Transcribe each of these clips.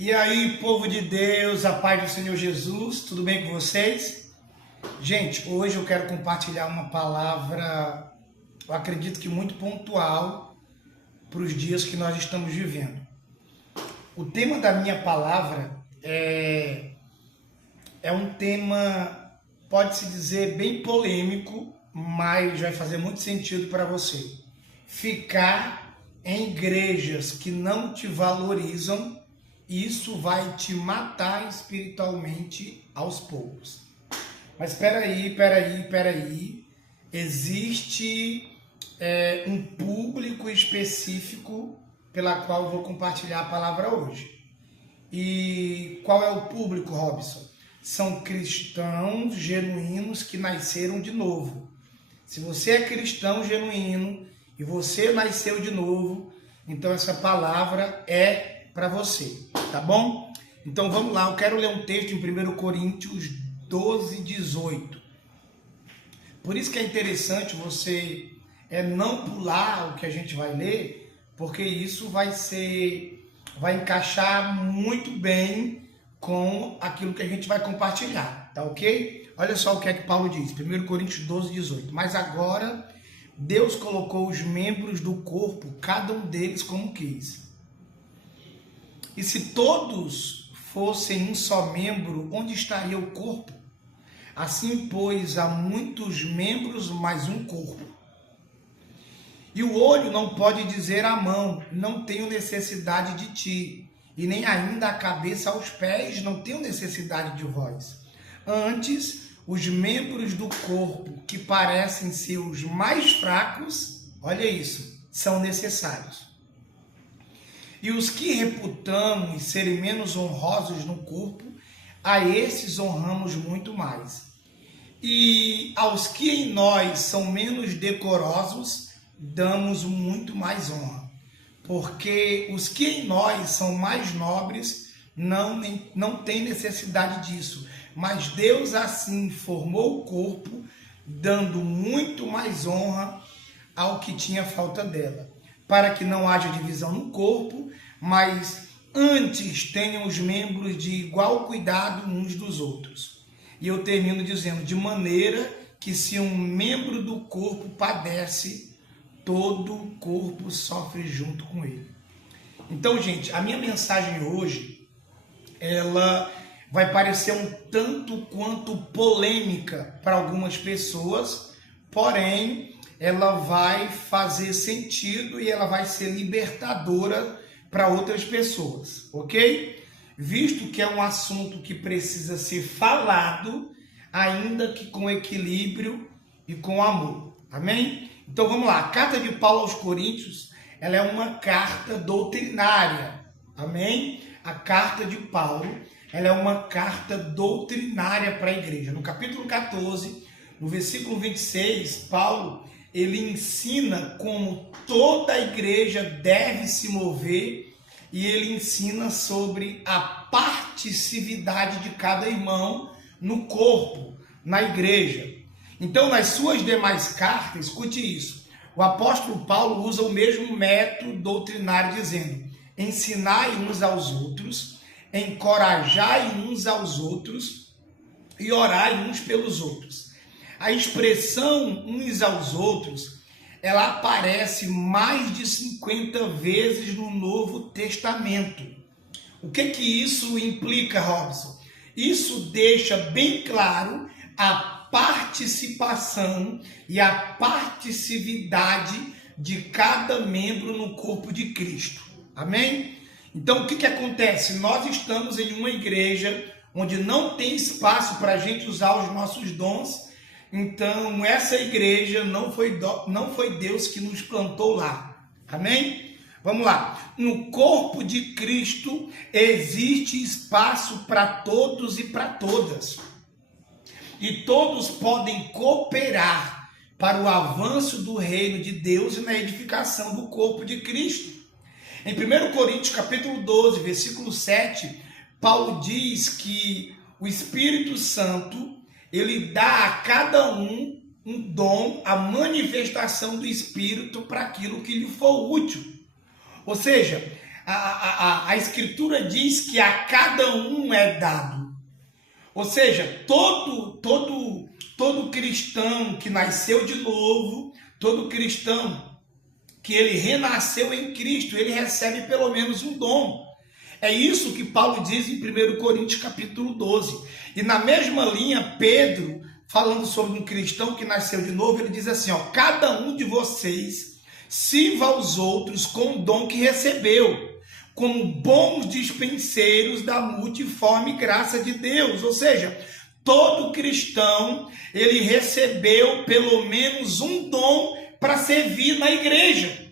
E aí, povo de Deus, a paz do Senhor Jesus, tudo bem com vocês? Gente, hoje eu quero compartilhar uma palavra, eu acredito que muito pontual para os dias que nós estamos vivendo. O tema da minha palavra é um tema, pode-se dizer, bem polêmico, mas vai fazer muito sentido para você. Ficar em igrejas que não te valorizam, isso vai te matar espiritualmente aos poucos. Mas peraí. Existe um público específico pela qual eu vou compartilhar a palavra hoje. E qual é o público, Robson? São cristãos genuínos que nasceram de novo. Se você é cristão genuíno e você nasceu de novo, então essa palavra é para você, tá bom? Então vamos lá, eu quero ler um texto em 1 Coríntios 12, 18. Por isso que é interessante você não pular o que a gente vai ler, porque isso vai encaixar muito bem com aquilo que a gente vai compartilhar, tá ok? Olha só o que é que Paulo diz, 1 Coríntios 12, 18. Mas agora Deus colocou os membros do corpo, cada um deles como quis. E se todos fossem um só membro, onde estaria o corpo? Assim, pois, há muitos membros, mas um corpo. E o olho não pode dizer à mão, não tenho necessidade de ti, e nem ainda a cabeça aos pés, não tenho necessidade de vós. Antes, os membros do corpo, que parecem ser os mais fracos, olha isso, são necessários. E os que reputamos serem menos honrosos no corpo, a esses honramos muito mais. E aos que em nós são menos decorosos, damos muito mais honra. Porque os que em nós são mais nobres não têm necessidade disso. Mas Deus assim formou o corpo, dando muito mais honra ao que tinha falta dela. Para que não haja divisão no corpo, mas antes tenham os membros de igual cuidado uns dos outros. E eu termino dizendo, de maneira que se um membro do corpo padece, todo o corpo sofre junto com ele. Então, gente, a minha mensagem hoje, ela vai parecer um tanto quanto polêmica para algumas pessoas, porém, ela vai fazer sentido e ela vai ser libertadora para outras pessoas, ok? Visto que é um assunto que precisa ser falado, ainda que com equilíbrio e com amor, amém? Então vamos lá, a carta de Paulo aos Coríntios, ela é uma carta doutrinária, amém? A carta de Paulo, ela é uma carta doutrinária para a igreja. No capítulo 14, no versículo 26, Paulo ele ensina como toda a igreja deve se mover e ele ensina sobre a particividade de cada irmão no corpo, na igreja. Então, nas suas demais cartas, escute isso, o apóstolo Paulo usa o mesmo método doutrinário dizendo, ensinai uns aos outros, encorajai uns aos outros e orai uns pelos outros. A expressão uns aos outros, ela aparece mais de 50 vezes no Novo Testamento. O que isso implica, Robson? Isso deixa bem claro a participação e a particividade de cada membro no corpo de Cristo. Amém? Então, o que acontece? Nós estamos em uma igreja onde não tem espaço para a gente usar os nossos dons. Então, essa igreja não foi Deus que nos plantou lá. Amém? Vamos lá. No corpo de Cristo existe espaço para todos e para todas. E todos podem cooperar para o avanço do reino de Deus e na edificação do corpo de Cristo. Em 1 Coríntios capítulo 12, versículo 7, Paulo diz que o Espírito Santo ele dá a cada um dom, a manifestação do Espírito para aquilo que lhe for útil. Ou seja, a Escritura diz que a cada um é dado. Ou seja, todo cristão que nasceu de novo, todo cristão que ele renasceu em Cristo, ele recebe pelo menos um dom. É isso que Paulo diz em 1 Coríntios capítulo 12. E na mesma linha, Pedro, falando sobre um cristão que nasceu de novo, ele diz assim, ó, cada um de vocês sirva aos outros com o dom que recebeu, como bons dispenseiros da multiforme graça de Deus. Ou seja, todo cristão, ele recebeu pelo menos um dom para servir na igreja.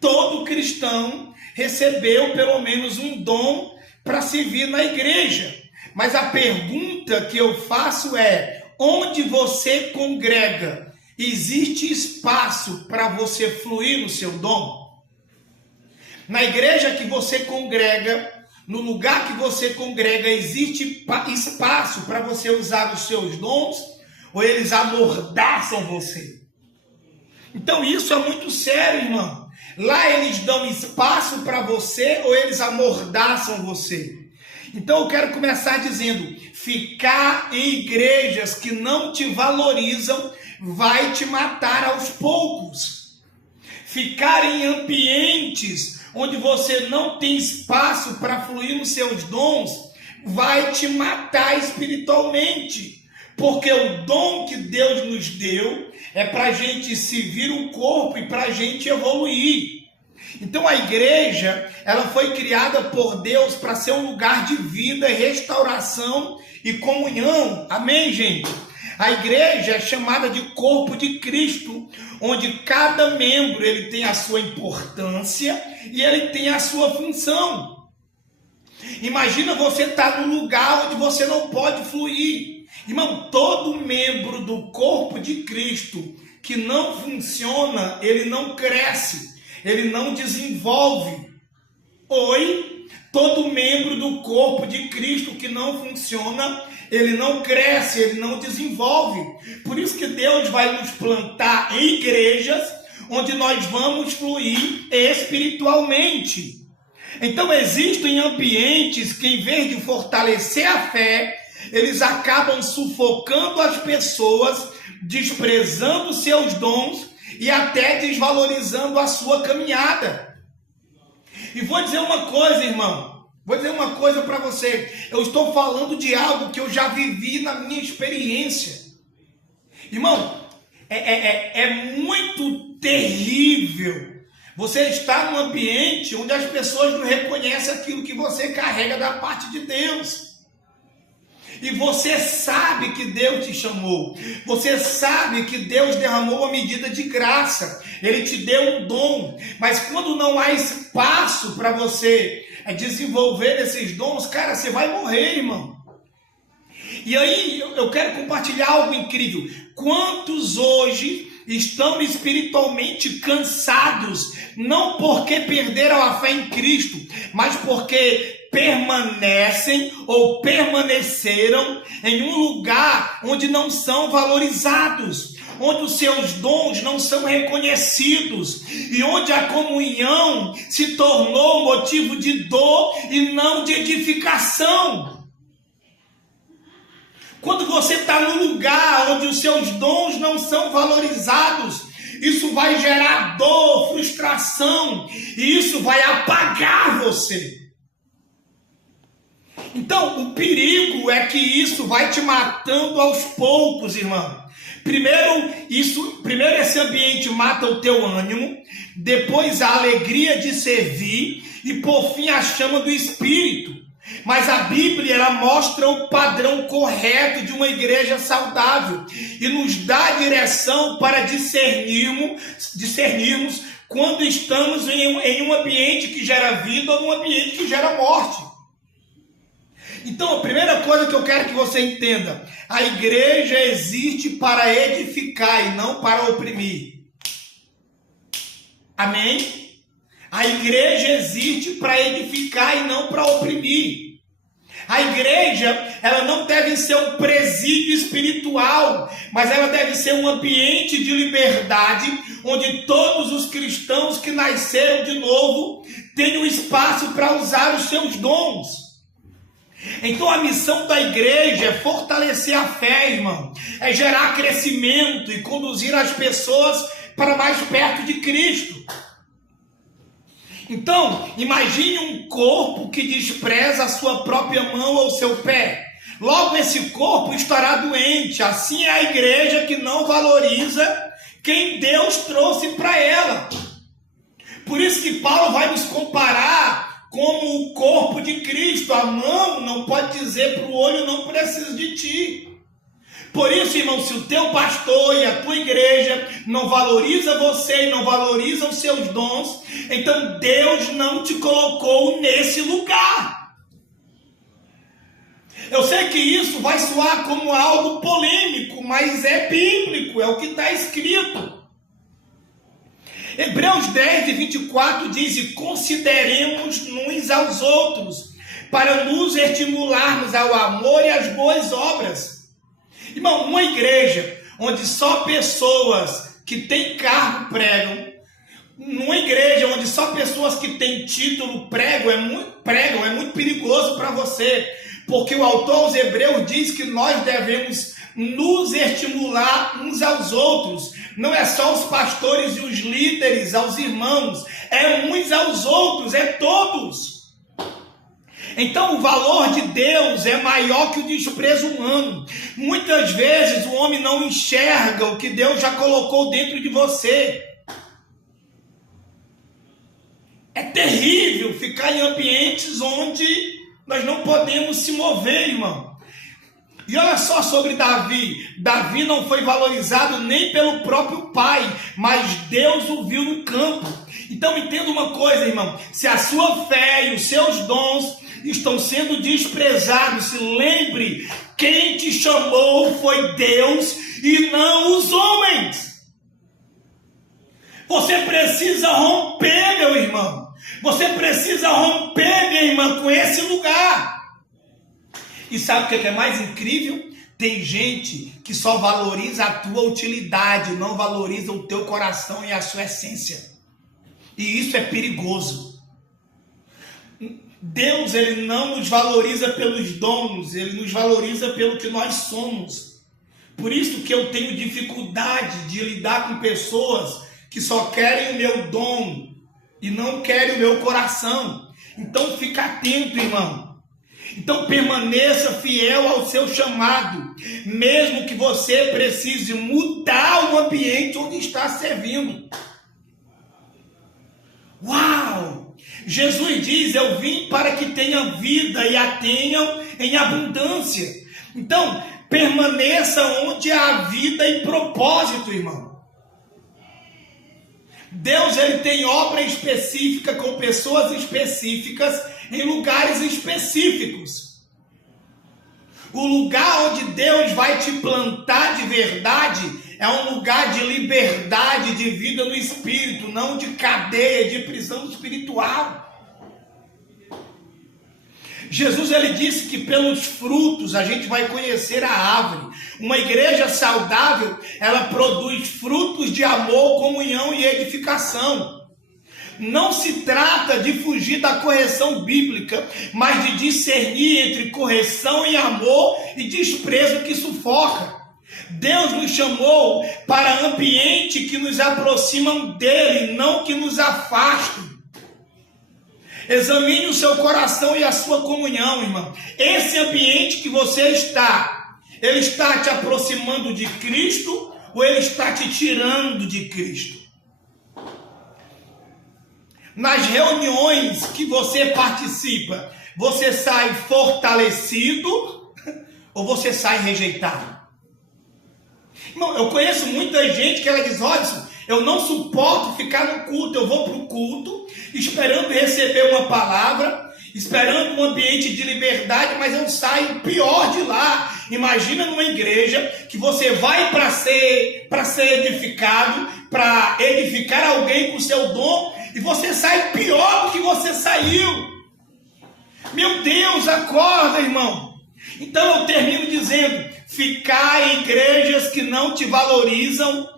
Todo cristão recebeu pelo menos um dom para servir na igreja. Mas a pergunta que eu faço é, onde você congrega, existe espaço para você fluir no seu dom? Na igreja que você congrega, no lugar que você congrega, existe espaço para você usar os seus dons, ou eles amordaçam você? Então isso é muito sério, irmão. Lá eles dão espaço para você ou eles amordaçam você? Então eu quero começar dizendo, ficar em igrejas que não te valorizam vai te matar aos poucos. Ficar em ambientes onde você não tem espaço para fluir nos seus dons vai te matar espiritualmente. Porque o dom que Deus nos deu é para a gente servir o corpo e para a gente evoluir. Então a igreja, ela foi criada por Deus para ser um lugar de vida, restauração e comunhão. Amém, gente? A igreja é chamada de corpo de Cristo, onde cada membro ele tem a sua importância e ele tem a sua função. Imagina você estar num lugar onde você não pode fluir. Irmão, todo membro do corpo de Cristo que não funciona, ele não cresce, ele não desenvolve. Oi? Todo membro do corpo de Cristo que não funciona, ele não cresce, ele não desenvolve. Por isso que Deus vai nos plantar em igrejas onde nós vamos fluir espiritualmente. Então existem ambientes que, em vez de fortalecer a fé, eles acabam sufocando as pessoas, desprezando seus dons e até desvalorizando a sua caminhada. E vou dizer uma coisa, irmão. Vou dizer uma coisa para você. Eu estou falando de algo que eu já vivi na minha experiência. Irmão, é muito terrível você estar num ambiente onde as pessoas não reconhecem aquilo que você carrega da parte de Deus. E você sabe que Deus te chamou. Você sabe que Deus derramou uma medida de graça. Ele te deu um dom. Mas quando não há espaço para você desenvolver esses dons, cara, você vai morrer, irmão. E aí eu quero compartilhar algo incrível. Quantos hoje estão espiritualmente cansados, não porque perderam a fé em Cristo, mas porque permanecem ou permaneceram em um lugar onde não são valorizados, onde os seus dons não são reconhecidos e onde a comunhão se tornou motivo de dor e não de edificação. Quando você está num lugar onde os seus dons não são valorizados, isso vai gerar dor, frustração, e isso vai apagar você. Então, o perigo é que isso vai te matando aos poucos, irmão. Primeiro esse ambiente mata o teu ânimo, depois a alegria de servir e, por fim, a chama do Espírito. Mas a Bíblia, ela mostra o padrão correto de uma igreja saudável e nos dá a direção para discernirmos quando estamos em um ambiente que gera vida ou num ambiente que gera morte. Então, a primeira coisa que eu quero que você entenda, a igreja existe para edificar e não para oprimir. Amém? A igreja existe para edificar e não para oprimir. A igreja, ela não deve ser um presídio espiritual, mas ela deve ser um ambiente de liberdade, onde todos os cristãos que nasceram de novo tenham espaço para usar os seus dons. Então a missão da igreja é fortalecer a fé, irmão, é gerar crescimento e conduzir as pessoas para mais perto de Cristo. Então, imagine um corpo que despreza a sua própria mão ou seu pé. Logo, esse corpo estará doente. Assim é a igreja que não valoriza quem Deus trouxe para ela. Por isso que Paulo vai nos comparar como o corpo de Cristo. A mão não pode dizer para o olho, não preciso de ti. Por isso, irmão, se o teu pastor e a tua igreja não valoriza você e não valoriza os seus dons, então Deus não te colocou nesse lugar. Eu sei que isso vai soar como algo polêmico, mas é bíblico, é o que está escrito. Hebreus 10, 24 diz: e consideremos uns aos outros, para nos estimularmos ao amor e às boas obras. Irmão, uma igreja onde só pessoas que têm cargo pregam, numa igreja onde só pessoas que têm título pregam, é muito perigoso para você, porque o autor aos Hebreus diz que nós devemos nos estimular uns aos outros. Não é só os pastores e os líderes, aos irmãos, é uns aos outros, é todos. Então o valor de Deus é maior que o desprezo humano. Muitas vezes o homem não enxerga o que Deus já colocou dentro de você. É terrível ficar em ambientes onde nós não podemos se mover, irmão. E olha só sobre Davi. Davi não foi valorizado nem pelo próprio pai, mas Deus o viu no campo. Então entenda uma coisa, irmão. Se a sua fé e os seus dons estão sendo desprezados, se lembre, quem te chamou foi Deus e não os homens. Você precisa romper, meu irmão. Você precisa romper, minha irmã, com esse lugar. E sabe o que é mais incrível? Tem gente que só valoriza a tua utilidade, não valoriza o teu coração e a sua essência. E isso é perigoso. Deus, ele não nos valoriza pelos dons, ele nos valoriza pelo que nós somos. Por isso que eu tenho dificuldade de lidar com pessoas que só querem o meu dom e não querem o meu coração. Então fica atento, irmão. Então permaneça fiel ao seu chamado, mesmo que você precise mudar o ambiente onde está servindo. Uau! Jesus diz: eu vim para que tenham vida e a tenham em abundância. Então, permaneça onde há vida e propósito, irmão. Deus, ele tem obra específica com pessoas específicas em lugares específicos. O lugar onde Deus vai te plantar de verdade é um lugar de liberdade, de vida no espírito, não de cadeia, de prisão espiritual. Jesus, ele disse que pelos frutos a gente vai conhecer a árvore. Uma igreja saudável, ela produz frutos de amor, comunhão e edificação. Não se trata de fugir da correção bíblica, mas de discernir entre correção e amor e desprezo que sufoca. Deus nos chamou para ambiente que nos aproximam dele, não que nos afastem. Examine o seu coração e a sua comunhão, irmão. Esse ambiente que você está, ele está te aproximando de Cristo ou ele está te tirando de Cristo? Nas reuniões que você participa, você sai fortalecido ou você sai rejeitado? Irmão, eu conheço muita gente que ela diz: olha, eu não suporto ficar no culto, eu vou para o culto esperando receber uma palavra, esperando um ambiente de liberdade, mas eu saio pior de lá. Imagina numa igreja que você vai para ser edificado, para edificar alguém com o seu dom, e você sai pior do que você saiu. Meu Deus, acorda, irmão. Então eu termino dizendo: ficar em igrejas que não te valorizam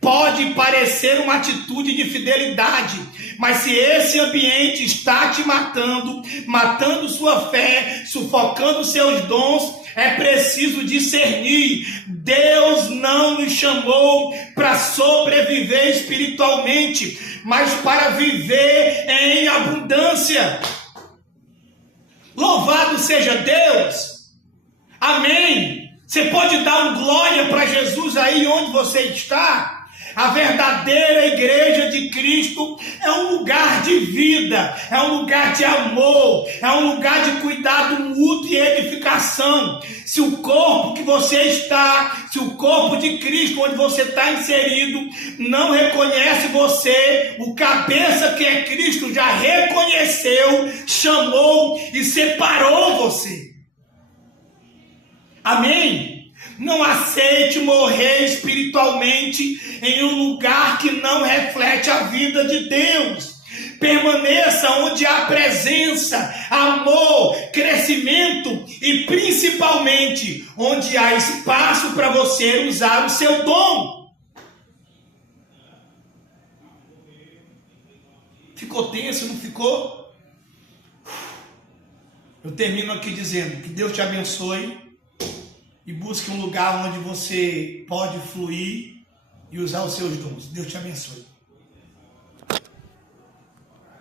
pode parecer uma atitude de fidelidade, mas se esse ambiente está te matando, matando sua fé, sufocando seus dons, é preciso discernir. Deus não nos chamou para sobreviver espiritualmente, mas para viver em abundância. Louvado seja Deus! Amém! Você pode dar um glória para Jesus aí onde você está? A verdadeira igreja de Cristo é um lugar de vida, é um lugar de amor, é um lugar de cuidado mútuo e edificação. Se o corpo que você está, se o corpo de Cristo onde você está inserido não reconhece você, o cabeça que é Cristo já reconheceu, chamou e separou você. Amém? Não aceite morrer espiritualmente em um lugar que não reflete a vida de Deus. Permaneça onde há presença, amor, crescimento e principalmente onde há espaço para você usar o seu dom. Ficou tenso, não ficou? Eu termino aqui dizendo que Deus te abençoe. E busque um lugar onde você pode fluir e usar os seus dons. Deus te abençoe.